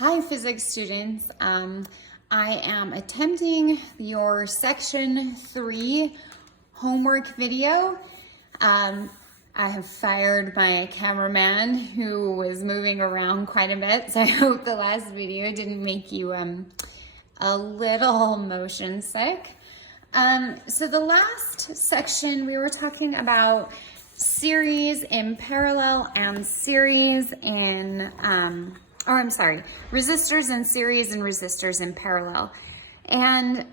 Hi, physics students. I am attempting your section 3 homework video. I have fired my cameraman who was moving around quite a bit, so I hope the last video didn't make you a little motion sick. So the last section we were talking about series in parallel and series in resistors in series and resistors in parallel. And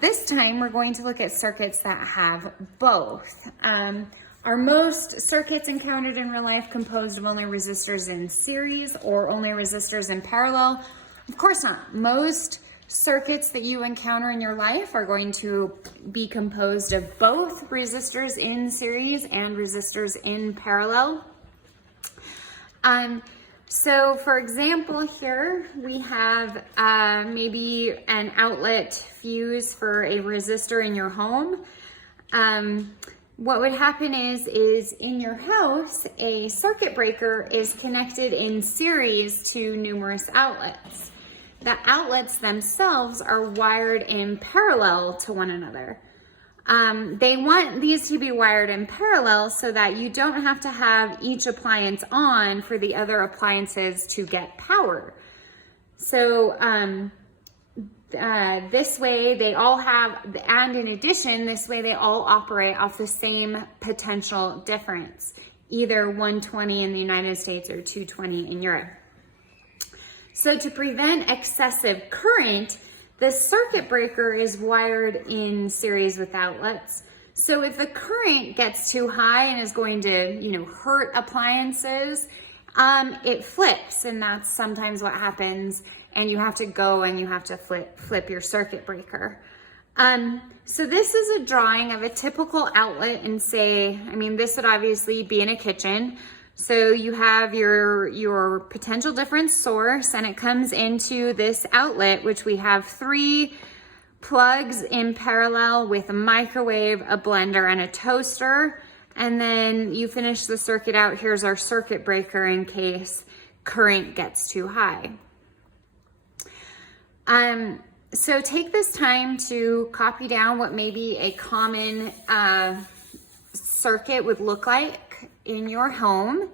this time we're going to look at circuits that have both. Are most circuits encountered in real life composed of only resistors in series or only resistors in parallel? Of course not. Most circuits that you encounter in your life are going to be composed of both resistors in series and resistors in parallel. So for example, here we have maybe an outlet fuse for a resistor in your home. What would happen is in your house, a circuit breaker is connected in series to numerous outlets. The outlets themselves are wired in parallel to one another. They want these to be wired in parallel so that you don't have to have each appliance on for the other appliances to get power. So this way they all have, and in addition, this way they all operate off the same potential difference, either 120 in the United States or 220 in Europe. So to prevent excessive current, the circuit breaker is wired in series with outlets. So if the current gets too high and is going to, hurt appliances, it flips, and that's sometimes what happens. And you have to go and you have to flip your circuit breaker. So this is a drawing of a typical outlet, and this would obviously be in a kitchen. So you have your potential difference source, and it comes into this outlet, which we have 3 plugs in parallel with a microwave, a blender, and a toaster. And then you finish the circuit out. Here's our circuit breaker in case current gets too high. So take this time to copy down what maybe a common circuit would look like in your home.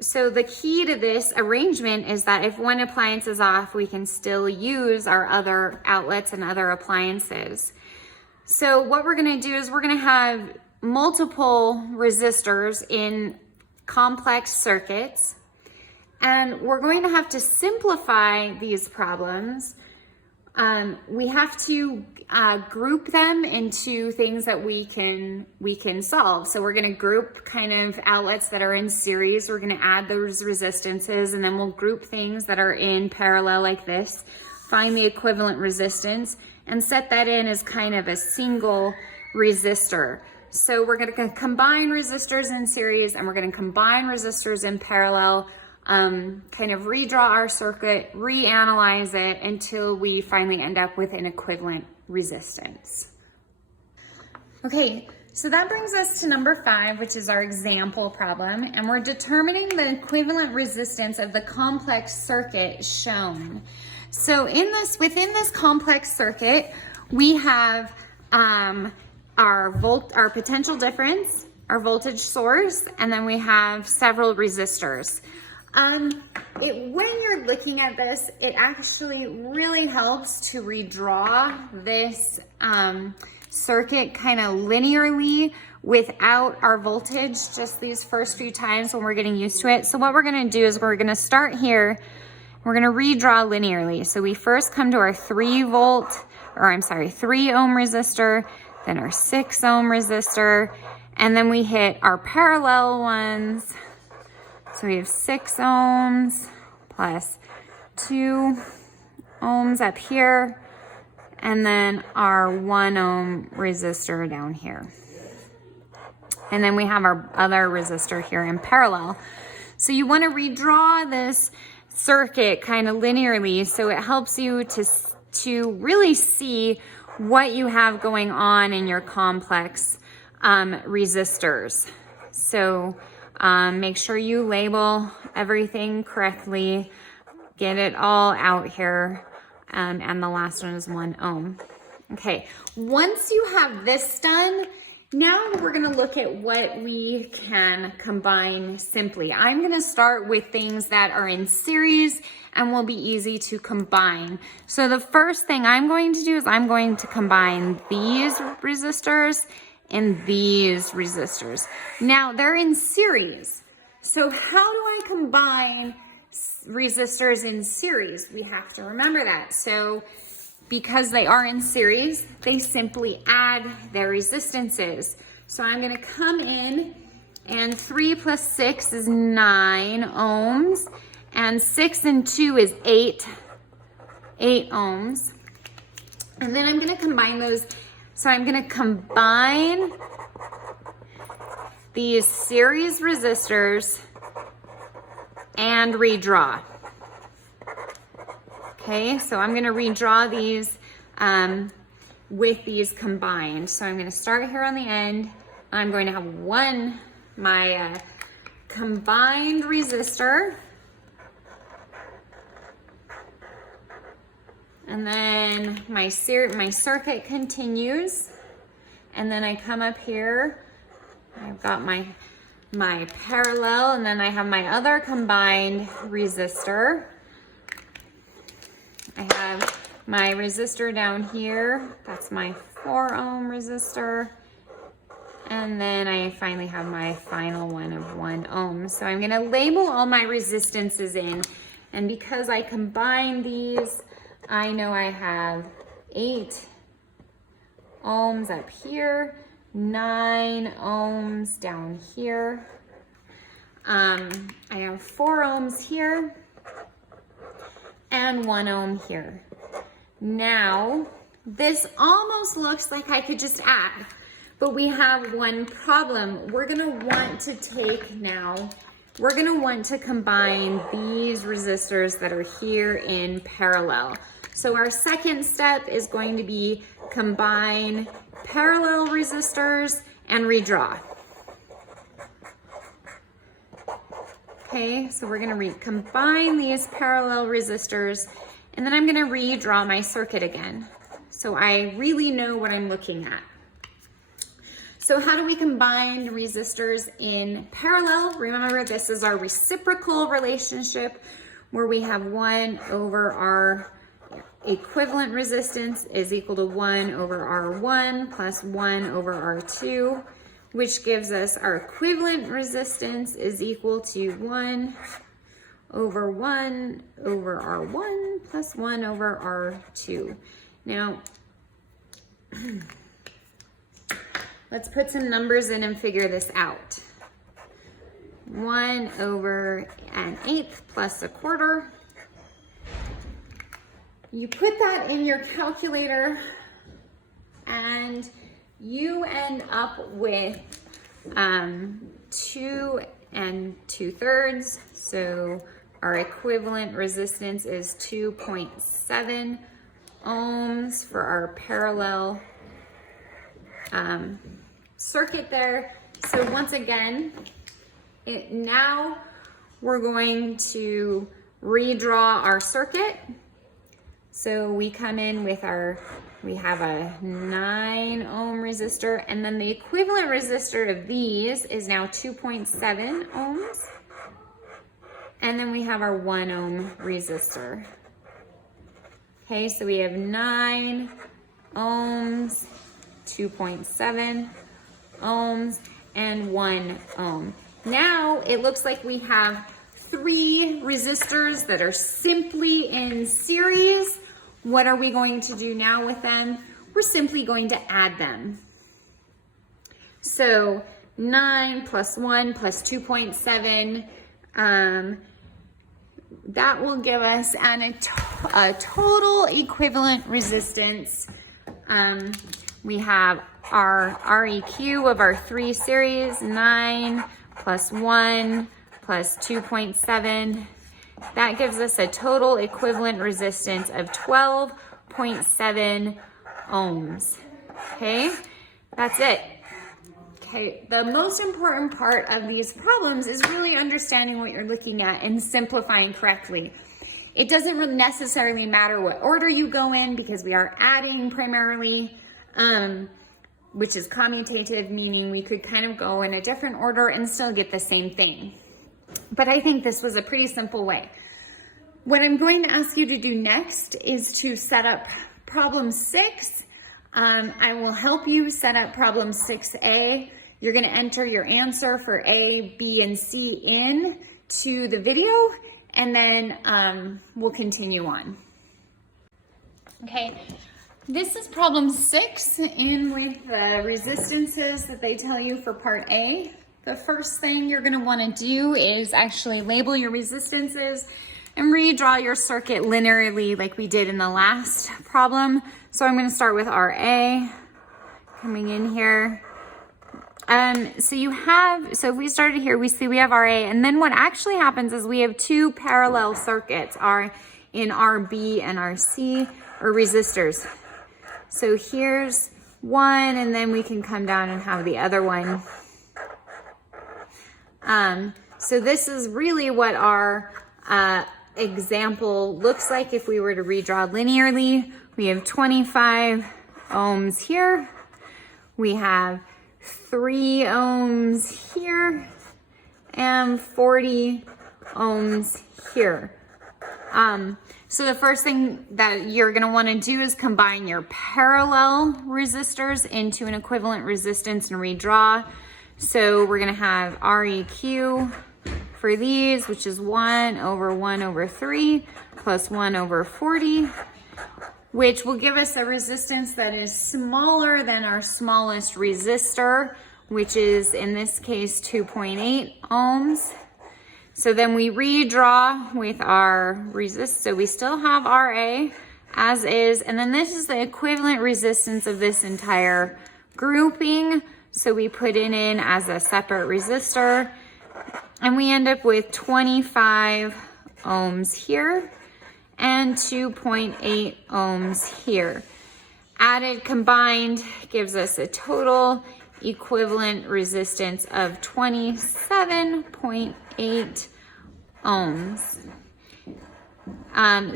So the key to this arrangement is that if one appliance is off, we can still use our other outlets and other appliances. So what we're going to do is we're going to have multiple resistors in complex circuits, and we're going to have to simplify these problems. We have to group them into things that we can solve. So we're going to group kind of outlets that are in series. We're going to add those resistances, and then we'll group things that are in parallel like this, find the equivalent resistance, and set that in as kind of a single resistor. So we're going to combine resistors in series, and we're going to combine resistors in parallel, kind of redraw our circuit, reanalyze it until we finally end up with an equivalent resistance. Okay, so that brings us to number 5, which is our example problem, and we're determining the equivalent resistance of the complex circuit shown. So within this complex circuit, we have our potential difference, our voltage source, and then we have several resistors. When you're looking at this, it actually really helps to redraw this circuit kind of linearly without our voltage, just these first few times when we're getting used to it. So what we're going to do is we're going to start here. We're going to redraw linearly. So we first come to our 3 ohm resistor, then our 6 ohm resistor, and then we hit our parallel ones. So we have 6 ohms plus 2 ohms up here, and then our 1 ohm resistor down here. And then we have our other resistor here in parallel. So you want to redraw this circuit kind of linearly so it helps you to really see what you have going on in your complex resistors. So make sure you label everything correctly. get it all out here. And the last one is 1 ohm. Okay, once you have this done, now we're gonna look at what we can combine simply. I'm gonna start with things that are in series and will be easy to combine. So the first thing I'm going to do is I'm going to combine these resistors and these resistors. Now they're in series. So how do I combine resistors in series? We have to remember that. So because they are in series, they simply add their resistances. So I'm gonna come in, and 3 plus 6 is 9 ohms, and 6 and 2 is 8 ohms. And then I'm gonna combine those. So I'm gonna combine these series resistors and redraw. Okay, so I'm gonna redraw these with these combined. So I'm gonna start here on the end. I'm going to have my combined resistor. And then my circuit continues. And then I come up here, I've got my parallel, and then I have my other combined resistor. I have my resistor down here. That's my 4 ohm resistor. And then I finally have my final one of 1 ohm. So I'm gonna label all my resistances in. And because I combine these, I know I have 8 ohms up here, 9 ohms down here. I have 4 ohms here and 1 ohm here. Now, this almost looks like I could just add, but we have one problem. We're gonna want to combine these resistors that are here in parallel. So our second step is going to be combine parallel resistors and redraw. Okay, so we're gonna combine these parallel resistors, and then I'm gonna redraw my circuit again, so I really know what I'm looking at. So how do we combine resistors in parallel? Remember, this is our reciprocal relationship where we have 1 over our equivalent resistance is equal to 1 over R1 plus 1 over R2, which gives us our equivalent resistance is equal to 1 over R1 plus 1 over R2. Now, let's put some numbers in and figure this out. 1 over an eighth plus a quarter. You put that in your calculator and you end up with 2 2/3. So our equivalent resistance is 2.7 ohms for our parallel circuit there. So once again, now we're going to redraw our circuit. So we come in with we have a 9 ohm resistor, and then the equivalent resistor of these is now 2.7 ohms. And then we have our 1 ohm resistor. Okay, so we have 9 ohms, 2.7 ohms, and 1 ohm. Now it looks like we have 3 resistors that are simply in series. What are we going to do now with them? We're simply going to add them. So 9 plus 1 plus 2.7, that will give us a total equivalent resistance. We have our REQ of our 3 series, 9 plus 1 plus 2.7. That gives us a total equivalent resistance of 12.7 ohms. Okay, that's it. Okay, the most important part of these problems is really understanding what you're looking at and simplifying correctly. It doesn't necessarily matter what order you go in because we are adding primarily, which is commutative, meaning we could kind of go in a different order and still get the same thing. But I think this was a pretty simple way. What I'm going to ask you to do next is to set up problem 6. I will help you set up problem 6A. You're going to enter your answer for A, B, and C in to the video, and then we'll continue on. Okay, this is problem 6 in with the resistances that they tell you for part A. The first thing you're going to want to do is actually label your resistances and redraw your circuit linearly like we did in the last problem. So I'm going to start with RA, coming in here. So if we started here, we see we have RA, and then what actually happens is we have 2 parallel circuits in RB and RC, or resistors. So here's one, and then we can come down and have the other one. So this is really what our example looks like if we were to redraw linearly. We have 25 ohms here. We have 3 ohms here and 40 ohms here. So the first thing that you're going to want to do is combine your parallel resistors into an equivalent resistance and redraw. So we're going to have REQ for these, which is 1 over 1 over 3 plus 1 over 40, which will give us a resistance that is smaller than our smallest resistor, which is in this case 2.8 ohms. So then we redraw with our resist. So we still have RA as is, and then this is the equivalent resistance of this entire grouping. So we put it in as a separate resistor, and we end up with 25 ohms here and 2.8 ohms here. Added combined gives us a total equivalent resistance of 27.8 ohms.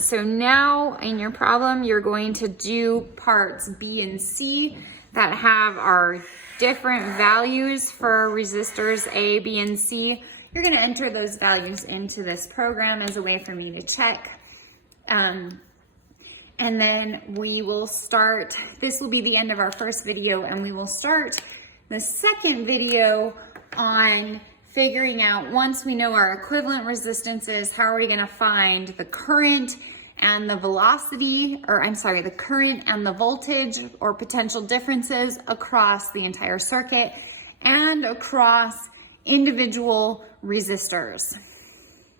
So now in your problem, you're going to do parts B and C that have our different values for resistors A, B, and C. You're going to enter those values into this program as a way for me to check. And then we will start, this will be the end of our first video, and we will start the second video on figuring out, once we know our equivalent resistances, how are we going to find the current and the velocity, or I'm sorry, the current and the voltage or potential differences across the entire circuit and across individual resistors.